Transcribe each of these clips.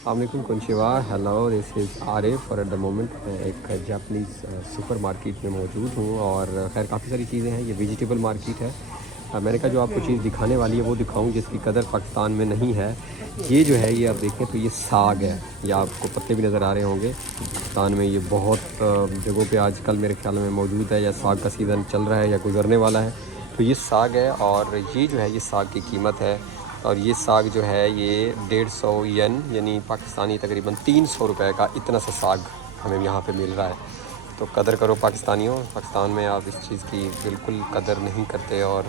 अस्सलामुअलैकुम कोनशिवा, hello, this is Arif और at the moment मैं एक जापानीज़ सुपर मार्केट में मौजूद हूँ। और खैर काफ़ी सारी चीज़ें हैं, ये वेजिटेबल मार्केट है। मैंने कहा जो आपको चीज़ दिखाने वाली है वो दिखाऊं जिसकी कदर पाकिस्तान में नहीं है। ये जो है ये आप देखें तो ये साग है, या आपको पत्ते भी नज़र आ रहे होंगे। पाकिस्तान में ये बहुत जगहों पे आजकल मेरे ख्याल में मौजूद है, या साग का सीज़न चल रहा है या गुजरने वाला है। तो ये साग है, और ये जो है ये साग की कीमत है। और ये साग जो है ये 150 येन यानी पाकिस्तानी तकरीबन 300 रुपये का इतना सा साग हमें यहाँ पे मिल रहा है। तो कदर करो पाकिस्तानियों, पाकिस्तान में आप इस चीज़ की बिल्कुल कदर नहीं करते, और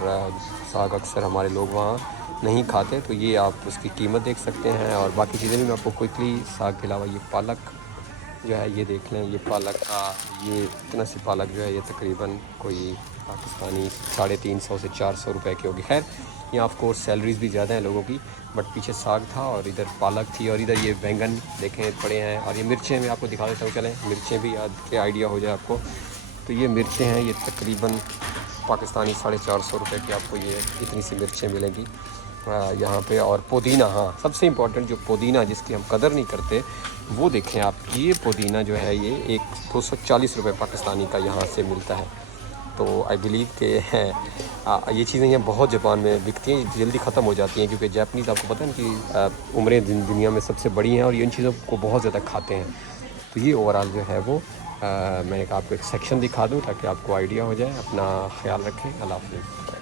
साग अक्सर हमारे लोग वहाँ नहीं खाते। तो ये आप उसकी कीमत देख सकते हैं, और बाकी चीज़ें भी मैं आपको क्विकली, साग के अलावा ये पालक जो है ये देख लें। ये पालक का ये इतना सी पालक जो है ये तकरीबन कोई पाकिस्तानी 350 से 400 रुपए की होगी। खैर यहाँ ऑफ कोर्स सैलरीज़ भी ज़्यादा हैं लोगों की, बट पीछे साग था और इधर पालक थी, और इधर ये बैंगन देखें पड़े हैं, और ये मिर्चें मैं आपको दिखा देता हूँ। चलें मिर्चें भी याद के आइडिया हो जाए आपको। तो ये मिर्चें हैं, ये तकरीबन पाकिस्तानी 450 रुपये की आपको ये इतनी सी मिर्चें मिलेंगी यहाँ पे। और पुदीना, हाँ सबसे इम्पॉर्टेंट जो पुदीना जिसकी हम कदर नहीं करते वो देखें आप। ये पुदीना जो है ये 240 रुपये पाकिस्तानी का यहाँ से मिलता है। तो आई बिलीव कि ये चीज़ें यहाँ बहुत जापान में बिकती हैं, जल्दी ख़त्म हो जाती हैं, क्योंकि जापानीज़ आपको पता है कि उम्रें दुनिया में सबसे बड़ी हैं और ये इन चीज़ों को बहुत ज़्यादा खाते हैं। तो ये ओवरऑल जो है वो मैंने कहा आपको एक सेक्शन दिखा दूँ ताकि आपको आइडिया हो जाए। अपना ख्याल रखें, अल्लाह हाफ़िज़।